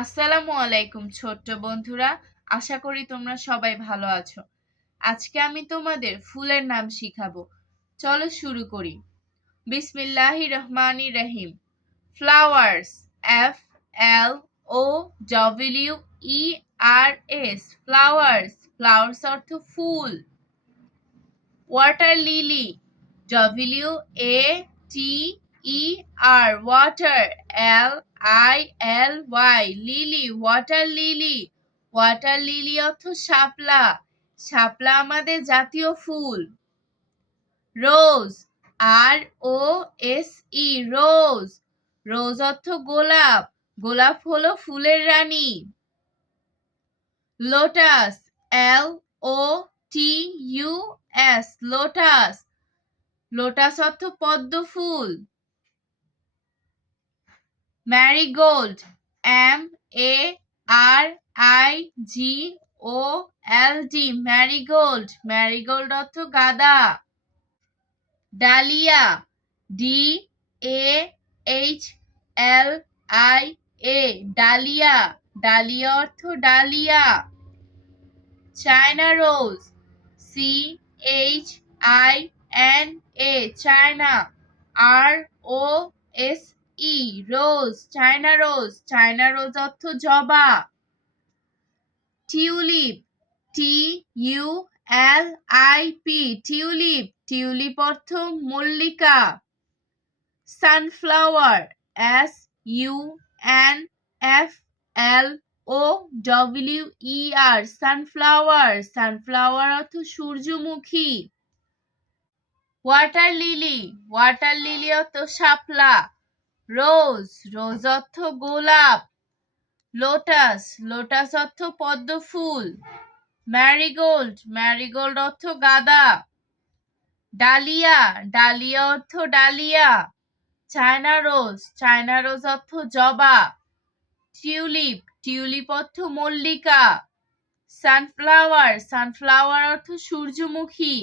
আসসালামু আলাইকুম ছোট্ট বন্ধুরা, আশা করি তোমরা সবাই ভালো আছো। আজকে আমি তোমাদের ফুলের নাম শিখাবো। চলো শুরু করি। বিসমিল্লাহির রহমানির রহিম। Flowers, F L O W E R S, flowers. Flowers অর্থ ফুল। Water lily, W A T E R, water, L I L Y, lily, water lily. Water lily অর্থ শাপলা। শাপলা আমাদের জাতীয় ফুল। রোজ, আর ও এস ই, রোজ। রোজ অর্থ গোলাপ। গোলাপ হলো ফুলের রানী। Lotus, L O T U S, lotus. Lotus অর্থ পদ্ম ফুল। Marigold, M A R I G O L D, marigold. Marigold অর্থ গাঁদা। Dahlia, D A H L I A, dahlia. Dahlia অর্থ ডালিয়া। China rose, C H I N A, China, R O S E, rose, China rose. China rose অর্থ জবা। Tulip, T U L I P, tulip. Tulip অর্থ মল্লিকা। Sunflower, S U N F L O W E R, sunflower. Sunflower অর্থ সূর্যমুখী। Water lily, water lily অর্থ শাপলা। রোজ, রোজ অর্থ গোলাপ। Lotus, lotus অর্থ পদ্ম ফুল। ম্যারিগোল্ড, ম্যারিগোল্ড অর্থ গাঁদা। ডালিয়া, ডালিয়া অর্থ ডালিয়া। চায়না রোজ, চায়না রোজ অর্থ জবা। টিউলিপ, টিউলিপ অর্থ মল্লিকা। সানফ্লাওয়ার, সানফ্লাওয়ার অর্থ সূর্যমুখী।